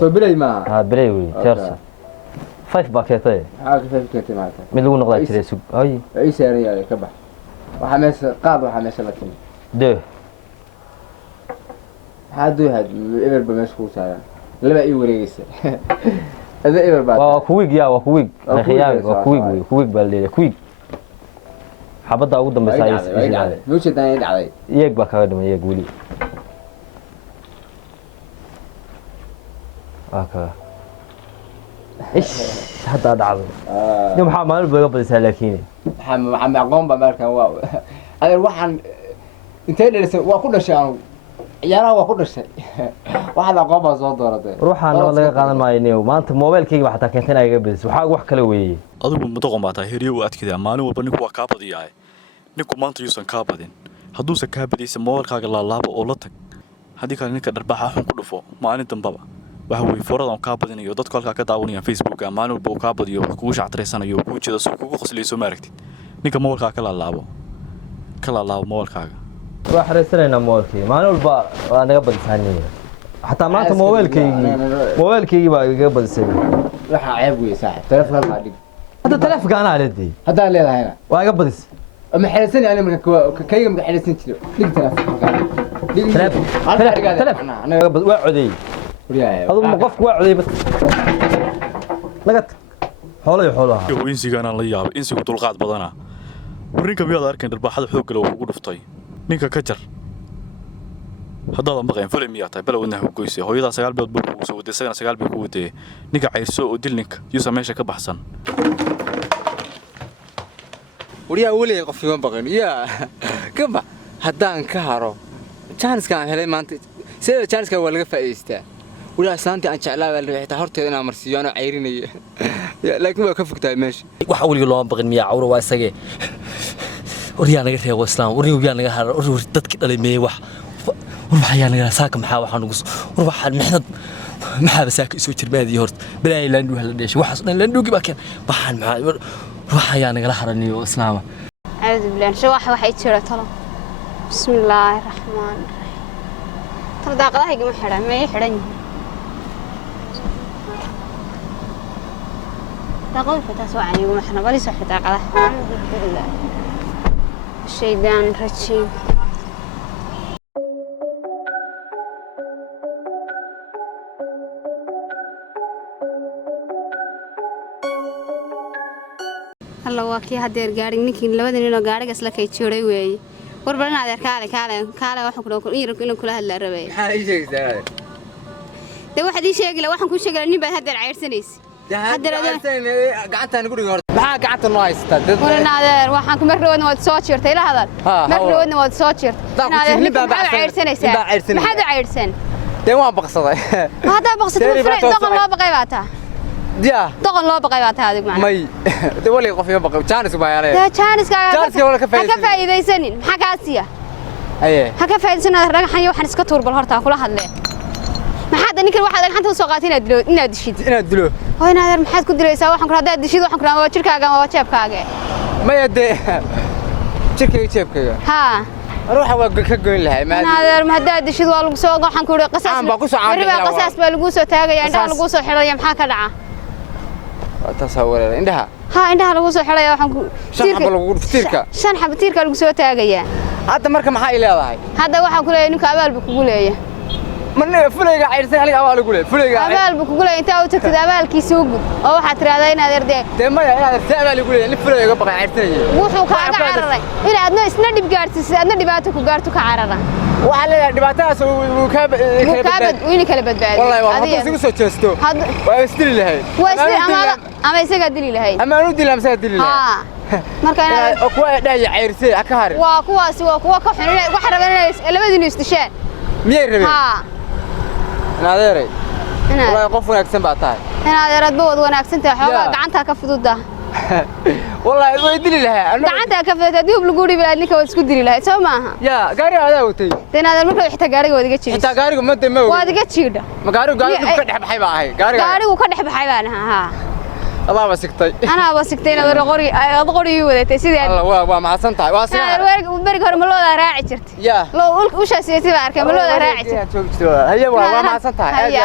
سو بلاي ما ها بلاي وي تيرسو 5 باكيتay ها كيف كنت معك mid lagu noqday jiray sug ay ay saariyay ka bax waxa meesha qaad waxa meesha la timid de هادو هاد إبر بمشكو سارة لما يوريجس هذا إبر بعد وكويك يا وكويك خيال وكويك وكويك بالليل كويك حبض أود ما سايس مش تاني علي يك بكرة ما يك ولي أكا إيش حتى دعوة يوم حمل بقبل سالكيني حم عقوم بمركب واو هذا الواحد أنت اللي وكل شيء يانا وكل شيء واحد عقوبة صوت ورده روح أنا والله قاعد ما ينيو ما أنت موبايل كي حتى كنت أنا جبز وحاجة وحكي وي adigu muddo baa tahay hiriyo aad kida maalin walba ninku waa ka badiyay ninku maanta yuusan ka badin haduusan ka badiyay moolkaaga la laabo oo la tag hadii kale ninka darbaxa xun ku dhufo maalin dambaba waxa way furadan ka badinayo dadku halka ka daawanayaan Facebook maalin walba uu ka badiyo kugu shactreysanayo ku jeedo soo kugu qoslayso maaragtid ninka moolkaaga la laabo moolkaaga waa xariisanayna moolkii maalin walba waa naga badisanaynaa حتى ما أنت موبايلكي بقى بدسي راح عيب ويساعد تلف هلا دق هذا تلف كان على دي هذا اللي هنا واقع بدس أما حرسني أنا من كي من حرسني تلو دق تلف أنا وعدي هذا موقفك وعدي بس لقت حولها إنسي أنا اللي ياب إنسي وطلقات بدنا ورينك بيض أركن البحر حوق لو وقف طي نينك كتر هذا ما قيم فيلم ياتا بلا ودنا كويسه هويدا 9 بيض بو سو ودسنا 9 بيض ku wadee ninka cayrso oo dilninka yuusa meesha ka baxsan wariya wali qof iman baqan ya kaba hadaan ka haro chance kan helay maanta sida chance ka waa laga faa'iideystaa wariya islaantii aan jeclaa baa la xitaa horteeda inaan marsiyo aan cayrinay laakiin waa ka fogtaay meesha waxa waliga loo baqan miya awr waa isagee wariya naga reebo islaam wariya naga haro dadka dhalimeeyay wax waxaan naga saaka maxaa waxaan ugu waxaan mixnad maxaa saaka isoo jirmaadii horta balay laandu hal dheeshay waxaas dhan laandu giba keen waxaan maxaa waxaan naga haraniyo islaama aadu bilaan soo waxay jira talo bismillaahir rahmaanir rahiim tar daaqadaha igama xiran ma xiran daaqad fataas waa anigu ma xirna bali soo xitaa daaqadaha shaydaan rajiim الله واكي هدير gaari ninkin labada nin oo gaariga isla kay jiray weey warbarna adeer kaale waxaan ku dhaqo inuu kula hadla rabay maxaa ii sheegaysaa de waxa ii sheegay waxaan ku sheegay nin baa hadeer ceyrsanaysi hadeer gacantaan guriga horta maxaa gacanta noo haystaa dad warna adeer waxaan ku marroodna wad soo jirtay ila hadal marroodna wad soo jirtay adeer nin baa ceyrsanaysa maxaad ceyrsan de waan baqsaday hada baqsaday doqon loo baqay baata يا doqon loo baqay baata adig macna may de wali qof iyo baqay jaanis baa yaalay jaanis wala ka faa'iideysanin maxaa kaasiya aye ha ka faa'iideysanaa ragaxan iyo waxaan iska tuurbal horta kula hadlee maxaad ninkan waxa dhagxanta soo qaatay inaad dishid dilo oo inaad maxaad ku dilaysaa waxaan ku raadad dishid waxaan ku raadad jirkaaga ama jeebkaaga may de jirkaaga jeebkaaga ha ruuxa waa ka goyn lahay ma inaad mahadaad dishid waa lagu soo waxaan ku iri qasaas baa lagu soo taagaya indhaha lagu soo xiraya maxaa ka dhaca تصور عندها عندها لو سو خليا waxaan ku shan xab tiirka lagu soo taagaya hadda marka maxaa ilaahay hadda waxaan ku leeyahay ninka abaal kugu leeyahay man fulayga ceyrsan aniga abaal kugu leeyahay fulayga abaal kugu leeyahay inta uu tagtay abaalkiisa u gud oo waxa tiraahdaa inaad ardee ma inaad abaal kugu leeyahay fulayga baqay ceyrsan wuxuu kaaga cararay in aadna isna dhib gaarsiisay aadna dhibaato ku gaarto ka carara waxa leeyahay dhibaatadaas uu ka kala badbaadiyo wallahi waa hadda soo jeesto waa isdili lahayd ama isaga dili lahayd ama uu dili amsa dili lahayd marka oo kuwa dhaay ceyrsay ka harin waa kuwaasi waa kuwa ka xun wax rabaan inay labadii istishaan miyay rabeen ha naadeeray wallahi qof wanaagsan baa tahay naadeerad bood wanaagsan tahay xoogaa gacanta ka fududa والله way dili lahaa gacanta ka fadada dib lagu dhibay ninka wad isku dili lahayd soo maaha ya gaari aad awtay teenaad markaa xitaa gaariga wad iga jiiday xitaa gaariga ma deemo wad iga jiida ma gaarigu ka dhex baxay baa ahay gaarigu ka dhex baxay baan ha الله بسكتي أنا بسكتي أنا قري وديتي سيدي الله وما حسنتها واسع بريك هرم لودا راعي جرت يا لو وش أسيتي بارك لودا راعي هي ما حسنتها هي